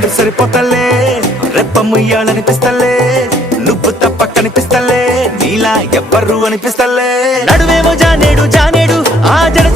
కళ్ళు సరిపోతలే రెప్ప ముయ్యాలనిపిస్తలే నువ్వు తప్ప కనిపిస్తలే నీలా ఎవ్వరు అనిపిస్తలే నడువేమో జానేడు జానేడు ఆ జడ